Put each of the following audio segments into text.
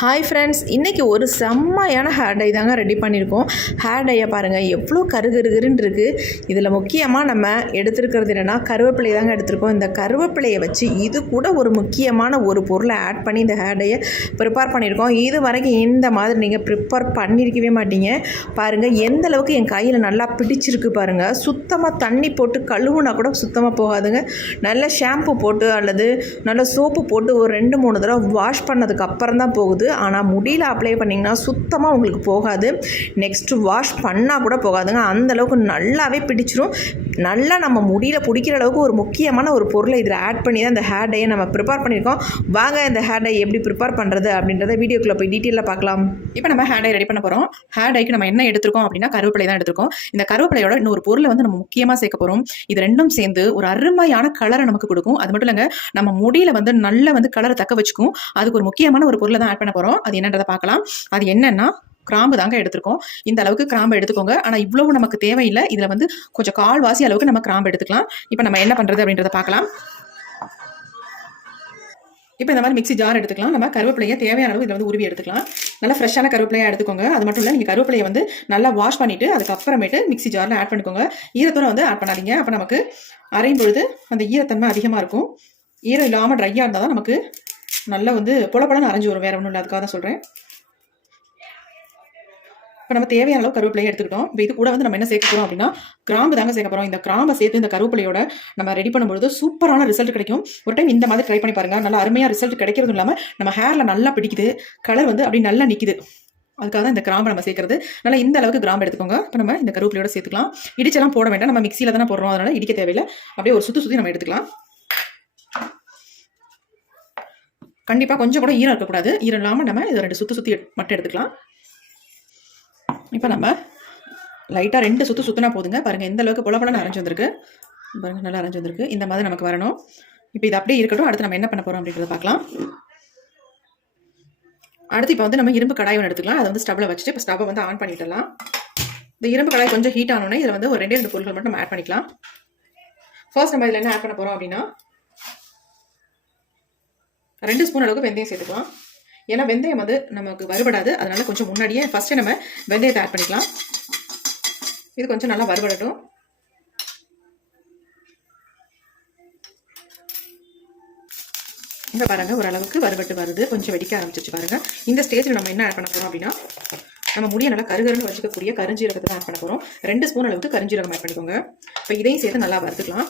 Hi friends, இன்றைக்கி ஒரு செம்மையான ஹேர் டை தாங்க ரெடி பண்ணியிருக்கோம். ஹேர் டையை பாருங்கள் எவ்வளோ கருகருன்னு இருக்குது. இதில் முக்கியமாக நம்ம எடுத்துருக்கிறது என்னென்னா கருவேப்பிலை தாங்க எடுத்திருக்கோம். இந்த கருவேப்பிலையை வச்சு இது கூட ஒரு முக்கியமான ஒரு பொருளை ஆட் பண்ணி இந்த ஹேர் டையை ப்ரிப்பேர் பண்ணியிருக்கோம். இது வரைக்கும் இந்த மாதிரி நீங்கள் ப்ரிப்பேர் பண்ணியிருக்கவே மாட்டீங்க. பாருங்கள் எந்த அளவுக்கு என் கையில் நல்லா பிடிச்சிருக்கு பாருங்கள். சுத்தமாக தண்ணி போட்டு கழுவுனா கூட சுத்தமாக போகாதுங்க. நல்ல ஷாம்பு போட்டு அல்லது நல்ல சோப்பு போட்டு ஒரு 2-3 தடவை வாஷ் பண்ணதுக்கு அப்புறம் தான் போகுது. ஆனால் முடியில் அப்ளை பண்ணிங்கன்னா சுத்தமாக உங்களுக்கு போகாது. நெக்ஸ்ட்டு வாஷ் பண்ணால் கூட போகாதுங்க. அந்தளவுக்கு நல்லாவே பிடிச்சிரும். நல்லா நம்ம முடியில் பிடிக்கிற அளவுக்கு ஒரு முக்கியமான ஒரு பொருளை இதில் ஆட் பண்ணி தான் இந்த ஹேர் டையை நம்ம ப்ரிப்பேர் பண்ணியிருக்கோம். வாங்க இந்த ஹேர் டை எப்படி ப்ரிப்பேர் பண்ணுறது அப்படின்றத வீடியோக்குள்ளே போய் டீட்டெயிலாக பார்க்கலாம். இப்போ நம்ம ஹேர் டை ரெடி பண்ண போகிறோம். ஹேர் டைக்கு நம்ம என்ன எடுத்துருக்கோம் அப்படின்னா கருவேப்பிலை தான் எடுத்துருக்கோம். இந்த கருவேப்பிலையோட இன்னொரு பொருளை வந்து நம்ம முக்கியமாக சேர்க்க போகிறோம். இது ரெண்டும் சேர்ந்து ஒரு அருமையான கலரை நமக்கு கொடுக்கும். அது மட்டும் இல்லைங்க, நம்ம முடியில் வந்து நல்ல வந்து கலரை தக்க வச்சுக்கும். அதுக்கு ஒரு முக்கியமான ஒரு பொருளை தான் ஆட் பண்ண போகிறோம். அது என்னன்றதை பார்க்கலாம். அது என்னன்னா கிராம்பு தாங்க எடுத்துருக்கோம். இந்த அளவுக்கு கிராம்பு எடுத்துக்கோங்க. ஆனால் இவ்வளவு நமக்கு தேவையில்லை. இதில் வந்து கொஞ்சம் கால்வாசி அளவுக்கு நம்ம கிராம்பு எடுத்துக்கலாம். இப்போ நம்ம என்ன பண்ணுறது அப்படின்றத பார்க்கலாம். இப்போ இந்த மாதிரி மிக்ஸி ஜார் எடுத்துக்கலாம். நம்ம கருவேப்பிலையை தேவையான அளவு இதில் வந்து உருவி எடுத்துக்கலாம். நல்லா ஃப்ரெஷ்ஷான கருவேப்பிலையாக எடுத்துக்கோங்க. அது மட்டும் இல்லை, நீங்கள் கருவேப்பிலையை வந்து நல்லா வாஷ் பண்ணிவிட்டு அதுக்கப்புறமேட்டு மிக்ஸி ஜாரில் ஆட் பண்ணிக்கோங்க. ஈரத்தோடு வந்து ஆட் பண்ணாதீங்க. அப்போ நமக்கு அரையும் பொழுது அந்த ஈரத்தன்மை அதிகமாக இருக்கும். ஈரம் இல்லாமல் ட்ரையாக இருந்தால் தான் நமக்கு நல்லா வந்து பொலப்பொலன்னு அரைஞ்சி வரும். வேறு ஒன்றும் இல்லை, அதுக்காக தான் சொல்கிறேன். இப்போ நம்ம தேவையான அளவு கருவேப்பிலையை எடுத்துக்கிட்டோம். இப்போ இது கூட வந்து நம்ம என்ன சேர்க்க போகிறோம் அப்படின்னா கிராம்பு தாங்க சேர்க்க போகிறோம். இந்த கிராம்பை சேர்த்து இந்த கருவேப்பிலையோட நம்ம ரெடி பண்ணும்போது சூப்பரான ரிசல்ட் கிடைக்கும். ஒரு டைம் இந்த மாதிரி ட்ரை பண்ணி பாருங்கள். நல்லா அருமையாக ரிசல்ட் கிடைக்கிறதும் இல்லாமல் நம்ம ஹேரில் நல்லா பிடிக்குது. கலர் வந்து அப்படி நல்லா நிற்கிது. அதுக்காக தான் இந்த கிராம்பை நம்ம சேர்க்கறது. நல்லா இந்த அளவுக்கு கிராம்பு எடுத்துக்கோங்க. இப்போ நம்ம இந்த கருவேப்பிலையோட சேர்த்துக்கலாம். இடிச்செல்லாம் போட வேண்டாம். நம்ம மிக்சியில் தானே போடுறோம், அதனால் இடிக்க தேவையில்லை. அப்படியே ஒரு சுற்றி நம்ம எடுத்துக்கலாம். கண்டிப்பாக கொஞ்சம் கூட ஈரம் இருக்கக்கூடாது. ஈரம் இல்லாமல் நம்ம இதை 2 சுற்றி மட்டும் எடுத்துக்கலாம். இப்போ நம்ம லைட்டாக 2 சுற்றினா போதுங்க. பாருங்கள் எந்த அளவுக்கு பொலப்பொலன்னு அரைஞ்சி வந்திருக்கு. பாருங்கள் நல்லா அரைஞ்சி வந்திருக்கு. இந்த மாதிரி நமக்கு வரணும். இப்போ இது அப்படியே இருக்கட்டும். அடுத்து நம்ம என்ன பண்ண போகிறோம் அப்படின்றத பார்க்கலாம். அடுத்து இப்போ வந்து நம்ம இரும்பு கடாய் ஒன்று எடுத்துக்கலாம். அதை வந்து ஸ்டவ்வில் வச்சுட்டு இப்போ ஸ்டவ்வை வந்து ஆன் பண்ணிவிடலாம். இந்த இரும்பு கடாய் கொஞ்சம் ஹீட் ஆனோடனே இதில் வந்து ஒரு 2 பொருட்கள் மட்டும் நம்ம ஆட் பண்ணிக்கலாம். ஃபர்ஸ்ட் நம்ம இதில் என்ன ஆட் பண்ண போகிறோம் அப்படின்னா 2 ஸ்பூன் அளவுக்கு வெந்தயம் சேர்த்துக்கலாம். ஏன்னா வெந்தயம் வந்து நமக்கு வறுபடாது. அதனால கொஞ்சம் முன்னாடியே ஃபர்ஸ்ட் நம்ம வெந்தயத்தை ஆட் பண்ணிக்கலாம். இது கொஞ்சம் நல்லா வறுபடட்டும். இந்த பாருங்க ஓரளவுக்கு வறுபட்டு வருது. கொஞ்சம் வெடிக்க ஆரம்பிச்சிச்சு பாருங்க. இந்த ஸ்டேஜில் நம்ம என்ன ஆட் பண்ண போறோம் அப்படின்னா நம்ம முடிய நல்லா கருகருன்னு வச்சுக்கக்கூடிய கருஞ்சீரகத்தை தான் ஆட் பண்ண போறோம். 2 ஸ்பூன் அளவுக்கு கருஞ்சீரகம் ஆட் பண்ணிக்கோங்க. இப்போ இதையும் சேர்த்து நல்லா வறுத்துக்கலாம்.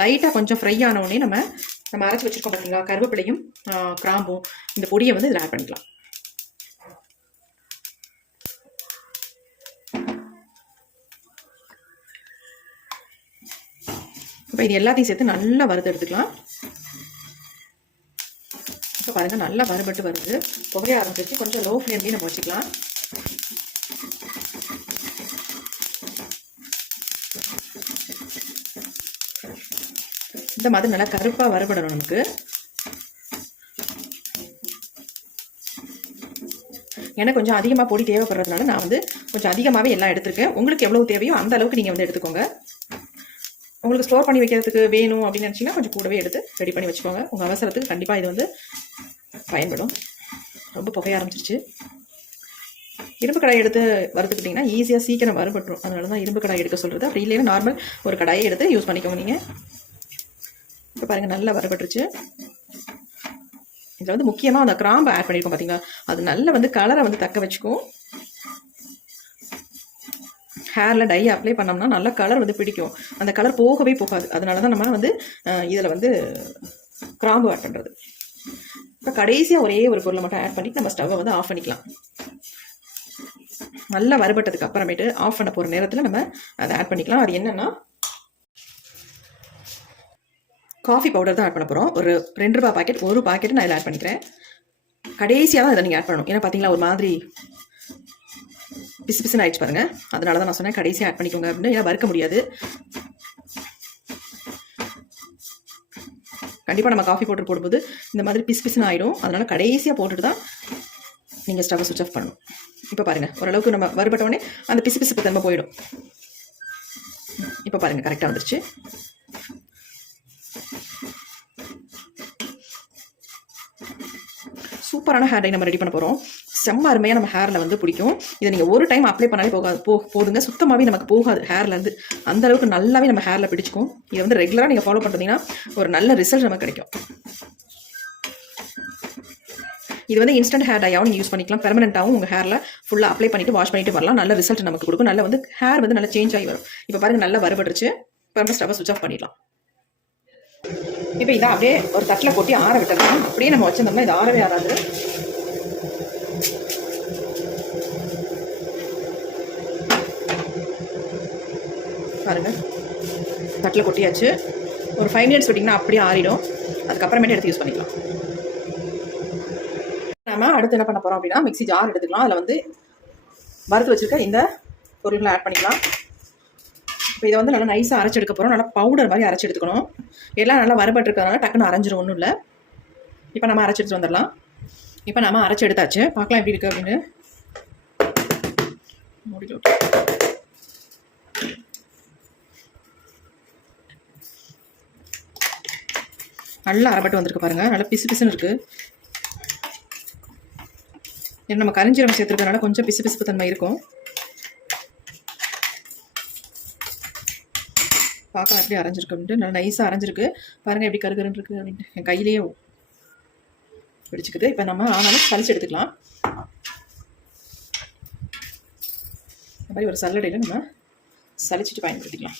லைட்டாக கொஞ்சம் ஃப்ரை ஆனவுடனே நம்ம அரைச்சி வச்சிருக்கோம் பார்த்தீங்களா கருவேப்பிலையும் கிராம்பும், இந்த பொடியை வந்து இதில் ஆட் பண்ணிக்கலாம். இப்போ இது எல்லாத்தையும் சேர்த்து நல்லா வறுத்து எடுத்துக்கலாம். இப்போ பாருங்கள் நல்லா வறுபட்டு வருது. புகைய ஆரம்பிச்சு கொஞ்சம் லோ ஃப்ளேம்லேயே நம்ம வச்சுக்கலாம். இந்த மாதிரி நல்லா கருப்பாக வறுபடணும் நமக்கு. எனக்கு கொஞ்சம் அதிகமாக பொடி தேவைப்படுறதுனால நான் வந்து கொஞ்சம் அதிகமாகவே எல்லாம் எடுத்துருக்கேன். உங்களுக்கு எவ்வளவு தேவையோ அந்த அளவுக்கு நீங்கள் வந்து எடுத்துக்கோங்க. உங்களுக்கு ஸ்டோர் பண்ணி வைக்கிறதுக்கு வேணும் அப்படின்னு நினச்சிங்கன்னா கொஞ்சம் கூடவே எடுத்து ரெடி பண்ணி வச்சுக்கோங்க. உங்கள் அவசரத்துக்கு கண்டிப்பாக இது வந்து பயன்படும். ரொம்ப புகைய ஆரம்பிச்சிருச்சு. இரும்பு கடாயை எடுத்து வறுத்துக்கிட்டிங்கன்னா ஈஸியாக சீக்கிரம் வறுபட்டுரும். அதனால தான் இரும்பு கடாய் எடுக்க சொல்கிறது. அப்படி இல்லைன்னா நார்மல் ஒரு கடாயை எடுத்து யூஸ் பண்ணிக்கோங்க நீங்கள். இப்போ பாருங்கள் நல்லா வறுபட்டுருச்சு. இதில் வந்து முக்கியமாக அந்த கிராம்பு ஆட் பண்ணியிருக்கோம் பார்த்தீங்களா, அது நல்லா வந்து கலரை வந்து தக்க வச்சுக்கும். ஹேரில் டை அப்ளை பண்ணோம்னா நல்லா கலர் வந்து பிடிக்கும். அந்த கலர் போகவே போகாது. அதனால தான் நம்ம வந்து இதில் வந்து கிராம்பு ஆட் பண்ணுறது. இப்போ கடைசியாக ஒரே ஒரு பொருளை மட்டும் ஆட் பண்ணிட்டு நம்ம ஸ்டவ்வை வந்து ஆஃப் பண்ணிக்கலாம். நல்லா வறுபட்டதுக்கு அப்புறமேட்டு ஆஃப் பண்ண போகிற நேரத்தில் நம்ம அதை ஆட் பண்ணிக்கலாம். அது என்னென்னா காஃபி பவுடர் தான் ஆட் பண்ண போகிறோம். ஒரு 2 ரூபாய் பாக்கெட், ஒரு பாக்கெட் நான் இதில் ஆட் பண்ணிக்கிறேன். கடைசியாக தான் இதை நீங்கள் ஆட் பண்ணணும். ஏன்னா பார்த்தீங்களா ஒரு மாதிரி பிசுன்னு ஆயிடுச்சு பாருங்கள். அதனால தான் நான் சொன்னேன் கடைசியாக ஆட் பண்ணிக்கோங்க அப்படின்னு. ஏன்னா வறுக்க முடியாது. கண்டிப்பாக நம்ம காஃபி பவுடர் போடும்போது இந்த மாதிரி பிசுன்னு ஆகிடும். அதனால் கடைசியாக போட்டுட்டு தான் நீங்கள் ஸ்டவ்வை சுவிட்ச் ஆஃப் பண்ணணும். இப்போ பாருங்கள் ஓரளவுக்கு நம்ம வறுபட்டோடனே அந்த பிசுப்பு தன்மை போயிடும். இப்போ பாருங்கள் கரெக்டாக வந்துருச்சு. சூப்பரான ஹேர் டை நம்ம ரெடி பண்ண போகிறோம். செம்ம அருமையாக நம்ம ஹேரில் வந்து பிடிக்கும். இதை நீங்கள் ஒரு டைம் அப்ளை பண்ணாலே போதுங்க, சுத்தமாகவே நமக்கு போகாது ஹேர்லேருந்து. அந்தளவுக்கு நல்லாவே நம்ம ஹேரில் பிடிச்சிக்கும். இதை வந்து ரெகுலராக நீங்கள் ஃபாலோ பண்ணுறீங்கன்னா ஒரு நல்ல ரிசல்ட் நமக்கு கிடைக்கும். இது வந்து இன்ஸ்டன்ட் ஹேர் டையாகவும் நீங்கள் யூஸ் பண்ணிக்கலாம். பெர்மனெண்ட்டாகவும் உங்கள் ஹேரில் ஃபுல்லாக அப்ளை பண்ணிவிட்டு வாஷ் பண்ணிட்டு வரலாம். நல்ல ரிசல்ட் நமக்கு கொடுக்கும். நல்லா வந்து ஹேர் வந்து நல்லா சேஞ்ச் ஆகி வரும். இப்போ பாருங்கள், நல்லா வரப்பட்டுருச்சு. இப்போ ஸ்டவ்வை சுவிட்ச் ஆஃப் பண்ணிடலாம். இப்போ இதை அப்படியே ஒரு தட்டில் கொட்டி ஆற விட்டுறலாம். அப்படியே நம்ம வச்சிருந்தோம்னா இது ஆறவே ஆறாது. பாருங்கள், தட்டில் கொட்டியாச்சு. ஒரு 5 minutes விட்டிங்கன்னா அப்படியே ஆறிடும். அதுக்கப்புறமேட்டு எடுத்து யூஸ் பண்ணிக்கலாம். நம்ம அடுத்து என்ன பண்ண போகிறோம் அப்படின்னா, மிக்ஸி ஜார் எடுத்துக்கலாம். அதில் வந்து வறுத்து வச்சுருக்க இந்த பொருள்களை ஆட் பண்ணிக்கலாம். இப்போ இதை வந்து நல்லா நைஸாக அரைச்சி எடுக்க போகிறோம். நல்லா பவுடர் மாதிரி அரைச்சி எடுத்துக்கணும். எல்லாம் நல்லா வரப்பட்டுருக்கிறதுனால டக்குன்னு அரைஞ்சிரும், ஒன்றும் இல்லை. இப்போ நம்ம அரைச்சி எடுத்து வந்துடலாம். இப்போ நம்ம அரைச்சி எடுத்தாச்சு. பார்க்கலாம் எப்படி இருக்குது அப்படின்னு. நல்லா அரைப்பட்டு வந்திருக்கு பாருங்கள். நல்லா பிசு பிசுன்னு இருக்குது. ஏன்னா நம்ம கரிஞ்சீரகம் சேர்த்துருக்கனால கொஞ்சம் பிசு பிசுப்பு தன்மை இருக்கும். பார்க்கலாம் எப்படி அரைஞ்சிருக்கு அப்படின்ட்டு. நல்லா நைஸாக அரைஞ்சிருக்கு பாருங்கள். எப்படி கருகருன்னு இருக்குது அப்படின்ட்டு என் கையிலேயே பிடிச்சிக்குது. இப்போ நம்ம ஆனாலும் சளிச்சு எடுத்துக்கலாம். இந்த மாதிரி ஒரு சல்லடையில் நம்ம சளிச்சிட்டு பயன்படுத்திக்கலாம்.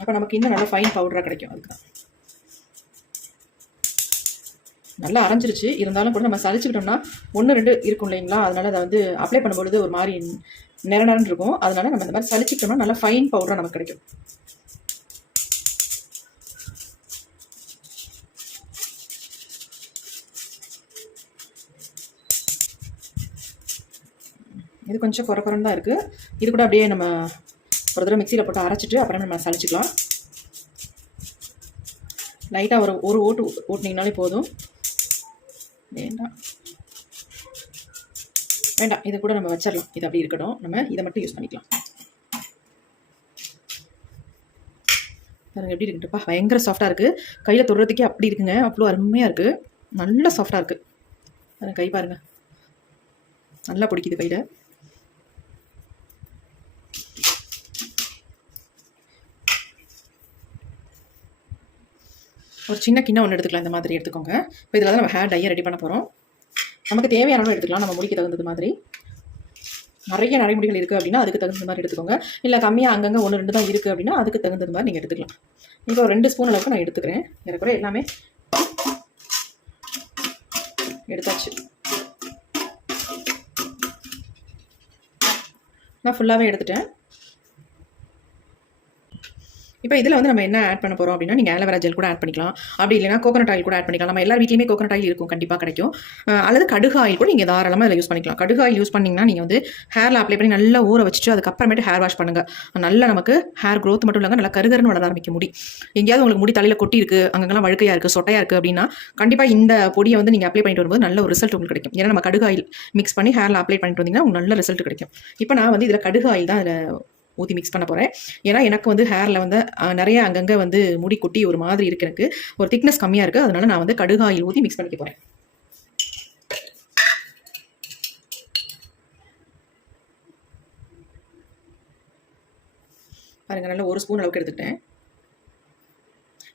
அப்போ நமக்கு இன்னும் நல்லா ஃபைன் பவுடராக கிடைக்கும். அதுக்கு தான் நல்லா அரைஞ்சிருச்சு. இருந்தாலும் கூட நம்ம சளிச்சுக்கிட்டோம்னா 1-2 இருக்கும் இல்லைங்களா, அதனால் அதை வந்து அப்ளை பண்ணும்பொழுது ஒரு மாதிரி நிறநரன்னு இருக்கும். அதனால நம்ம இந்த மாதிரி சளிச்சிக்கிட்டோம்னா நல்லா ஃபைன் பவுடராக நமக்கு கிடைக்கும். இது கொஞ்சம் குறைக்குறன்னு தான் இருக்குது. இது கூட அப்படியே நம்ம ஒரு தடவை மிக்சியில் போட்டு அரைச்சிட்டு அப்புறம் நம்ம சளிச்சிக்கலாம். லைட்டாக ஒரு ஓட்டு ஓட்டினீங்கனாலே போதும். வேண்டாம், இது கூட நம்ம வச்சிடலாம். இது அப்படி இருக்கட்டும். நம்ம இதை மட்டும் யூஸ் பண்ணிக்கலாம். பாருங்கள் எப்படி இருக்குப்பா, பயங்கர சாஃப்டாக இருக்குது. கையில் தொடுறதுக்கே அப்படி இருக்குங்க, அவ்வளோ அருமையாக இருக்குது. நல்லா சாஃப்டாக இருக்குது. பாருங்கள், கை பாருங்கள், நல்லா பிடிக்குது கையில். ஒரு சின்ன கிண்ணம் ஒன்று எடுத்துக்கலாம். இந்த மாதிரி எடுத்துக்கோங்க. இப்போ இதில் தான் நம்ம ஹேர் டையை ரெடி பண்ண போகிறோம். நமக்கு தேவையான அளவு எடுத்துக்கலாம். நம்ம முடிக்கு தகுந்தது மாதிரி. நிறைய நடைமுடிகள் இருக்குது அப்படின்னா அதுக்கு தகுந்த மாதிரி எடுத்துக்கோங்க. இல்லை கம்மியாக அங்கங்கே 1-2 தான் இருக்குது அப்படின்னா அதுக்கு தகுந்தது மாதிரி நீங்கள் எடுத்துக்கலாம். இப்போ ஒரு 2 ஸ்பூன் அளவுக்கு நான் எடுத்துக்கிறேன். ஏறக்குறைய எல்லாமே எடுத்தாச்சு. நான் ஃபுல்லாகவே எடுத்துட்டேன். இப்போ இதில் வந்து நம்ம என்ன ஆட் பண்ண போகிறோம் அப்படின்னா, நீங்கள் ஆலோவேரா ஜெல் கூட ஆட் பண்ணிக்கலாம். அப்படி இல்லைனா கோகனட் ஆயில் கூட ஆட் பண்ணிக்கலாம். நம்ம எல்லார் வீட்லையுமே கோகனட் ஆயில் இருக்கும், கண்டிப்பாக கிடைக்கும். அல்லது கடுகு ஆயில் கூட நீங்கள் தாராளமாக இதில் யூஸ் பண்ணிக்கலாம். கடுகு ஆயில் யூஸ் பண்ணிங்கன்னா நீங்கள் வந்து ஹேரில் அப்ளை பண்ணி நல்லா ஊற வச்சுட்டு அதுக்கப்புறமேட்டு ஹேர் வாஷ் பண்ணுங்கள். நல்லா நமக்கு ஹேர் க்ரோத் மட்டும் இல்லைங்க, நல்லா கருகருன்னு வளர ஆரம்பிக்க முடி. எங்கேயாவது உங்களுக்கு முடி தலையில் கொட்டி இருக்குது, அங்கெல்லாம் வழுக்கையாக இருக்குது, சொட்டையாக இருக்குது அப்படின்னா கண்டிப்பாக இந்த பொடியை வந்து நீங்கள் அப்ளை பண்ணிட்டு வரும்போது நல்ல ஒரு ரிசல்ட் உங்களுக்கு கிடைக்கும். ஏன்னா நம்ம கடுகு ஆயில் மிக்ஸ் பண்ணி ஹேரில் அப்ளை பண்ணிட்டு வந்தீங்கன்னா உங்களுக்கு நல்ல ரிசல்ட் கிடைக்கும். இப்போ நான் வந்து இதில் கடுகு ஆயில் தான் அதில் ஊற்றி மிக்ஸ் பண்ண போகிறேன். ஏன்னா எனக்கு வந்து ஹேரில் வந்து நிறைய அங்கங்கே வந்து முடி கொட்டி ஒரு மாதிரி இருக்குது, எனக்கு ஒரு திக்னஸ் கம்மியாக இருக்குது. அதனால நான் வந்து கடுகு ஆயில் ஊற்றி மிக்ஸ் பண்ணிக்க போகிறேன். பாருங்கள், நல்லா 1 ஸ்பூன் அளவுக்கு எடுத்துக்கிட்டேன்.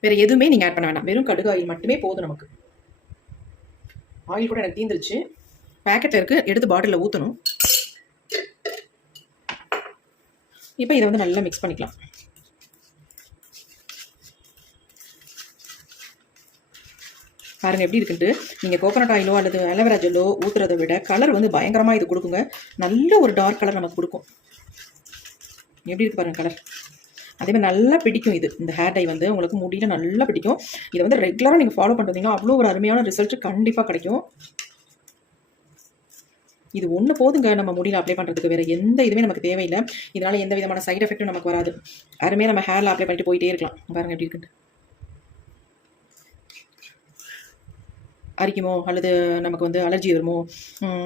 வேறு எதுவுமே நீங்கள் ஆட் பண்ண வேண்டாம், வெறும் கடுகு ஆயில் மட்டுமே போதும் நமக்கு. ஆயில் கூட எனக்கு தீந்துருச்சு. பேக்கெட்டில் இருக்குது, எடுத்து பாட்டிலில் ஊற்றணும். இப்போ இதை வந்து நல்லா மிக்ஸ் பண்ணிக்கலாம். பாருங்கள் எப்படி இருக்குன்ட்டு. நீங்கள் கோகனட் ஆயிலோ அல்லது ஆலோவேரா ஜெல்லோ ஊற்றுறதை விட கலர் வந்து பயங்கரமாக இது கொடுக்குங்க. நல்ல ஒரு டார்க் கலர் நமக்கு கொடுக்கும். எப்படி இருக்குது பாருங்கள் கலர். அதேமாதிரி நல்லா பிடிக்கும். இந்த ஹேர் டை வந்து உங்களுக்கு முடியல நல்லா பிடிக்கும். இதை வந்து ரெகுலராக நீங்கள் ஃபாலோ பண்ணுறீங்கன்னா அவ்வளோ ஒரு அருமையான ரிசல்ட் கண்டிப்பாக கிடைக்கும். இது ஒன்று போதுங்க நம்ம முடியில் அப்ளை பண்ணுறதுக்கு. வேறு எந்த இதுவுமே நமக்கு தேவையில்லை. இதனால் எந்த விதமான சைட் எஃபெக்ட்டும் நமக்கு வராது. அருமையாக நம்ம ஹேரில் அப்ளை பண்ணிட்டு போயிட்டே இருக்கலாம். பாருங்கள் எப்படி இருக்குன்னு. அரிக்குமோ அல்லது நமக்கு வந்து அலர்ஜி வருமோ,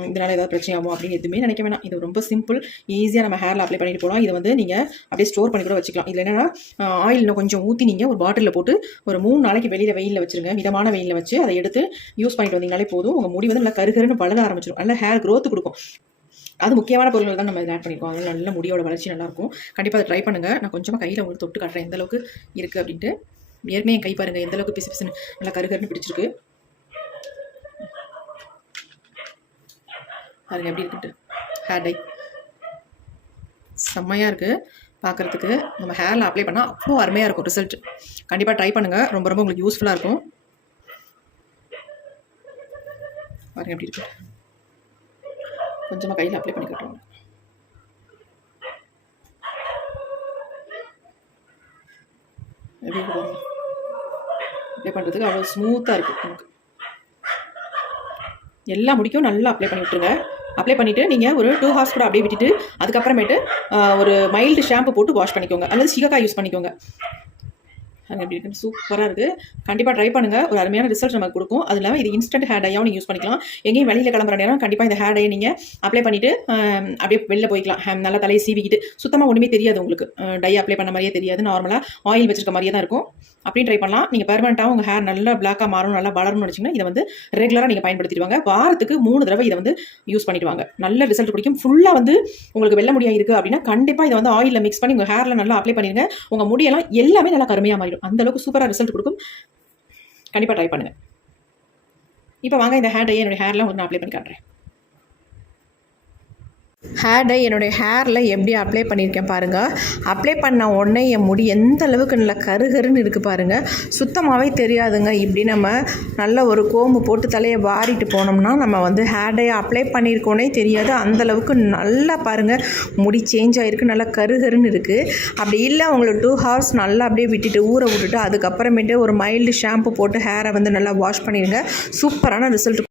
இதனால் ஏதாவது பிரச்சனை ஆகும் அப்படின்னு எதுவுமே நினைக்க வேணாம். இது ரொம்ப சிம்பிள், ஈஸியாக நம்ம ஹேரில் அப்ளை பண்ணிட்டு போகலாம். இதை வந்து நீங்கள் அப்படியே ஸ்டோர் பண்ணி கூட வச்சுக்கலாம். இதில் என்னென்னா ஆயில் இன்னும் கொஞ்சம் ஊற்றி நீங்கள் ஒரு பாட்டிலில் போட்டு ஒரு 3 நாளைக்கு வெளியில் வெயிலில் வச்சுருங்க. மிதமான வெயிலில் வச்சு அதை எடுத்து யூஸ் பண்ணிட்டு வந்தீங்கனாலே போதும். உங்கள் முடி வந்து நல்லா கருகருன்னு வளர ஆரம்பிச்சிடும். நல்லா ஹேர் க்ரோத் கொடுக்கும். அது முக்கியமான பொருட்கள் தான் நம்ம இதில் ஆட் பண்ணியிருக்கோம். அதனால நல்ல முடியோட வளர்ச்சி நல்லாயிருக்கும். கண்டிப்பாக அதை ட்ரை பண்ணுங்கள். நான் கொஞ்சமாக கையில் உங்களுக்கு தொட்டு காட்டுறேன் எந்த அளவுக்கு இருக்குது அப்படின்ட்டு. ஏற்கனவே என் கை பாருங்கள் எந்த அளவுக்கு பிசு பிசுன்னு நல்லா கருகருன்னு பிடிச்சிருக்கு பாருங்கள் எப்படி இருக்குன்ட்டு. ஹேர் டை செம்மையாக இருக்குது பார்க்குறதுக்கு. நம்ம ஹேரில் அப்ளை பண்ணால் அவ்வளோ அருமையாக இருக்கும் ரிசல்ட். கண்டிப்பாக ட்ரை பண்ணுங்கள். ரொம்ப ரொம்ப உங்களுக்கு யூஸ்ஃபுல்லாக இருக்கும். பாருங்கள் எப்படி இருக்கு. கொஞ்சமாக கையில் அப்ளை பண்ணி கட்டுவாங்க. எப்படி இருக்கு பாருங்கள். அப்ளை பண்ணுறதுக்கு அவ்வளோ ஸ்மூத்தாக இருக்குது. நமக்கு எல்லா முடிக்கும் நல்லா அப்ளை பண்ணி விட்டுருங்க. அப்ளை பண்ணிவிட்டு நீங்கள் ஒரு 2 ஹவர்ஸ் கூட அப்படியே விட்டுட்டு அதுக்கப்புறமேட்டு ஒரு மைல்டு ஷாம்பு போட்டு வாஷ் பண்ணிக்கோங்க. அல்லது சீகக்காய் யூஸ் பண்ணிக்கோங்க. அது எப்படி இருக்குன்னு சூப்பராக இருக்குது. கண்டிப்பாக ட்ரை பண்ணுங்கள். ஒரு அருமையான ரிசல்ட் நமக்கு கொடுக்கும். அது இல்லாமல் இது இன்ஸ்டன்ட் ஹேர் டையாகவும் நீங்கள் யூஸ் பண்ணிக்கலாம். எங்கேயும் வெளியில் கிளம்புற நேரம் கண்டிப்பாக இந்த ஹேர் டையை நீங்கள் அப்ளை பண்ணிவிட்டு அப்படியே வெளில போய்க்கலாம். நல்லா தலையை சீவிக்கிட்டு சுத்தமாக ஒன்றுமே தெரியாது உங்களுக்கு. டை அப்ளை பண்ண மாதிரியே தெரியாது. நார்மலாக ஆயில் வச்சிருக்க மாதிரியே தான் இருக்கும். அப்படின்னு ட்ரை பண்ணலாம். நீங்கள் பெர்மனெண்ட்டாக உங்கள் ஹேர் நல்லா பிளாக்காக மாறணும், நல்லா வளரணும்னு நினச்சிங்கன்னா இதை வந்து ரெகுலராக நீங்கள் பயன்படுத்திடுவாங்க. வாரத்துக்கு 3 தடவை இதை வந்து யூஸ் பண்ணிடுவாங்க. நல்ல ரிசல்ட் பிடிக்கும். ஃபுல்லாக வந்து உங்களுக்கு வெள்ளை முடியாக இருக்குது அப்படின்னா கண்டிப்பாக இதை வந்து ஆயிலில் மிக்ஸ் பண்ணி உங்கள் ஹேரில் நல்லா அப்ளை பண்ணிடுங்க. உங்கள் முடியெல்லாம் எல்லாமே நல்லா கருமையாக மாறிடும். அந்த அளவுக்கு சூப்பராக ரிசல்ட் கொடுக்கும். கண்டிப்பாக ட்ரை பண்ணுங்கள். இப்போ வாங்க இந்த ஹேர் டையை என்னுடைய ஹேரில் வந்து நான் அப்ளை பண்ணி காட்டுறேன். ஹேர் டை என்னுடைய ஹேரில் எப்படி அப்ளை பண்ணியிருக்கேன் பாருங்கள். அப்ளை பண்ண உடனே என் முடி எந்த அளவுக்கு நல்லா கருகருன்னு இருக்குது பாருங்கள். சுத்தமாகவே தெரியாதுங்க. இப்படி நம்ம நல்ல ஒரு கோம்பு போட்டு தலையை வாரிட்டு போனோம்னா நம்ம வந்து ஹேர் டை அப்ளை பண்ணியிருக்கோனே தெரியாது. அந்தளவுக்கு நல்லா பாருங்கள் முடி சேஞ்ச் ஆகிருக்கு. நல்லா கருகருன்னு இருக்குது. அப்படி இல்லை உங்களுக்கு 2 ஹவர்ஸ் நல்லா அப்படியே விட்டுட்டு ஊற விட்டுட்டு அதுக்கப்புறமேட்டு ஒரு மைல்டு ஷாம்பு போட்டு ஹேரை வந்து நல்லா வாஷ் பண்ணிடுங்க. சூப்பரான ரிசல்ட்